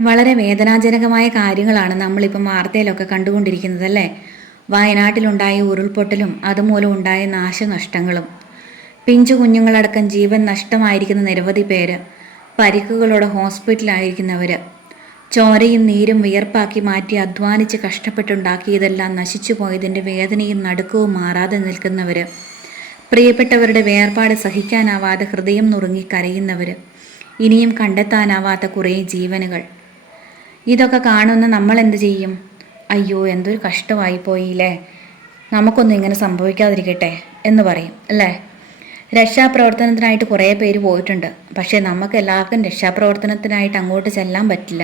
വളരെ വേദനാജനകമായ കാര്യങ്ങളാണ് നമ്മളിപ്പം വാർത്തയിലൊക്കെ കണ്ടുകൊണ്ടിരിക്കുന്നത് അല്ലേ വയനാട്ടിലുണ്ടായ ഉരുൾപൊട്ടലും അതുമൂലം ഉണ്ടായ നാശനഷ്ടങ്ങളും. പിഞ്ചു കുഞ്ഞുങ്ങളടക്കം ജീവൻ നഷ്ടമായിരിക്കുന്ന നിരവധി പേര് പരിക്കുകളോടെ ഹോസ്പിറ്റലായിരിക്കുന്നവർ ചോരയും നീരും വിയർപ്പാക്കി മാറ്റി അധ്വാനിച്ച് കഷ്ടപ്പെട്ടുണ്ടാക്കിയതെല്ലാം നശിച്ചു പോയതിന്റെ വേദനയും നടുക്കവും മാറാതെ നിൽക്കുന്നവർ പ്രിയപ്പെട്ടവരുടെ വേർപാട് സഹിക്കാനാവാതെ ഹൃദയം നുറുങ്ങി കരയുന്നവർ ഇനിയും കണ്ടെത്താനാവാത്ത കുറേ ജീവനുകൾ. ഇതൊക്കെ കാണുന്ന നമ്മൾ എന്ത് ചെയ്യും? അയ്യോ എന്തൊരു കഷ്ടമായി പോയില്ലേ നമുക്കൊന്നും ഇങ്ങനെ സംഭവിക്കാതിരിക്കട്ടെ എന്ന് പറയും അല്ലേ? രക്ഷാപ്രവർത്തനത്തിനായിട്ട് കുറേ പേര് പോയിട്ടുണ്ട്. പക്ഷേ നമുക്ക് എല്ലാവർക്കും രക്ഷാപ്രവർത്തനത്തിനായിട്ട് അങ്ങോട്ട് ചെല്ലാൻ പറ്റില്ല.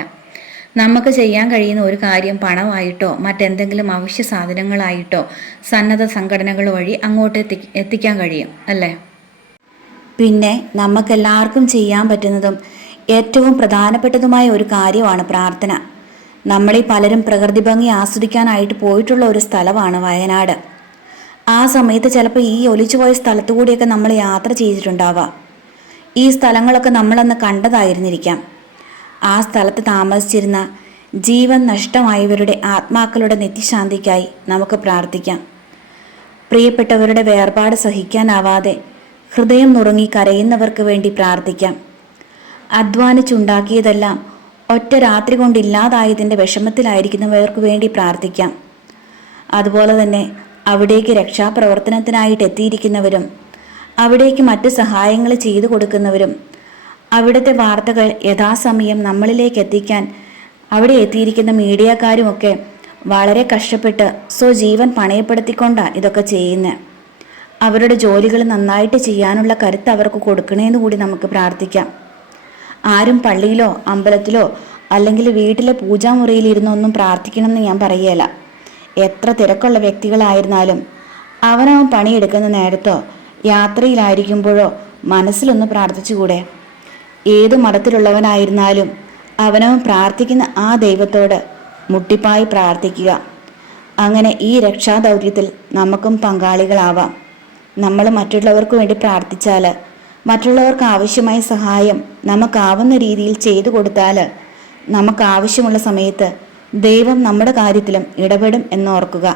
നമുക്ക് ചെയ്യാൻ കഴിയുന്ന ഒരു കാര്യം പണമായിട്ടോ മറ്റെന്തെങ്കിലും അവശ്യ സാധനങ്ങളായിട്ടോ സന്നദ്ധ സംഘടനകൾ വഴി അങ്ങോട്ട് എത്തി എത്തിക്കാൻ കഴിയും അല്ലേ? പിന്നെ നമുക്കെല്ലാവർക്കും ചെയ്യാൻ പറ്റുന്നതും ഏറ്റവും പ്രധാനപ്പെട്ടതുമായ ഒരു കാര്യമാണ് പ്രാർത്ഥന. നമ്മളീ പലരും പ്രകൃതി ഭംഗി ആസ്വദിക്കാനായിട്ട് പോയിട്ടുള്ള ഒരു സ്ഥലമാണ് വയനാട്. ആ സമയത്ത് ചിലപ്പോൾ ഈ ഒലിച്ചുപോയ സ്ഥലത്തു കൂടിയൊക്കെ നമ്മൾ യാത്ര ചെയ്തിട്ടുണ്ടാവാം. ഈ സ്ഥലങ്ങളൊക്കെ നമ്മളന്ന് കണ്ടതായിരുന്നിരിക്കാം. ആ സ്ഥലത്ത് താമസിച്ചിരുന്ന ജീവൻ നഷ്ടമായവരുടെ ആത്മാക്കളുടെ നിത്യശാന്തിക്കായി നമുക്ക് പ്രാർത്ഥിക്കാം. പ്രിയപ്പെട്ടവരുടെ വേർപാട് സഹിക്കാനാവാതെ ഹൃദയം നുറുങ്ങി കരയുന്നവർക്ക് വേണ്ടി പ്രാർത്ഥിക്കാം. അധ്വാനിച്ചുണ്ടാക്കിയതെല്ലാം ഒറ്റ രാത്രി കൊണ്ടില്ലാതായതിന്റെ വിഷമത്തിലായിരിക്കുന്നവർക്ക് വേണ്ടി പ്രാർത്ഥിക്കാം. അതുപോലെ തന്നെ അവിടേക്ക് രക്ഷാപ്രവർത്തനത്തിനായിട്ട് എത്തിയിരിക്കുന്നവരും അവിടേക്ക് മറ്റ് സഹായങ്ങൾ ചെയ്തു കൊടുക്കുന്നവരും അവിടുത്തെ വാർത്തകൾ യഥാസമയം നമ്മളിലേക്ക് എത്തിക്കാൻ അവിടെ എത്തിയിരിക്കുന്ന മീഡിയക്കാരുമൊക്കെ വളരെ കഷ്ടപ്പെട്ട് സ്വജീവൻ പണയപ്പെടുത്തിക്കൊണ്ടാണ് ഇതൊക്കെ ചെയ്യുന്നത് അവരുടെ ജോലികൾ നന്നായിട്ട് ചെയ്യാനുള്ള കരുത്ത് അവർക്ക് കൊടുക്കണേന്ന് കൂടി നമുക്ക് പ്രാർത്ഥിക്കാം. ആരും പള്ളിയിലോ അമ്പലത്തിലോ അല്ലെങ്കിൽ വീട്ടിലെ പൂജാമുറിയിൽ ഇരുന്നൊന്നും പ്രാർത്ഥിക്കണമെന്ന് ഞാൻ പറയുകയില്ല. എത്ര തിരക്കുള്ള വ്യക്തികളായിരുന്നാലും അവനവൻ പണിയെടുക്കുന്ന നേരത്തോ യാത്രയിലായിരിക്കുമ്പോഴോ മനസ്സിലൊന്ന് പ്രാർത്ഥിച്ചുകൂടെ? ഏത് മതത്തിലുള്ളവനായിരുന്നാലും അവനവൻ പ്രാർത്ഥിക്കുന്ന ആ ദൈവത്തോട് മുട്ടിപ്പായി പ്രാർത്ഥിക്കുക. അങ്ങനെ ഈ രക്ഷാദൗത്യത്തിൽ നമുക്കും പങ്കാളികളാവാം. നമ്മൾ മറ്റുള്ളവർക്ക് വേണ്ടി പ്രാർത്ഥിച്ചാൽ മറ്റുള്ളവർക്ക് ആവശ്യമായ സഹായം നമുക്കാവുന്ന രീതിയിൽ ചെയ്തു കൊടുത്താൽ നമുക്ക് ആവശ്യമുള്ള സമയത്ത് ദൈവം നമ്മുടെ കാര്യത്തിലും ഇടപെടും എന്നോർക്കുക.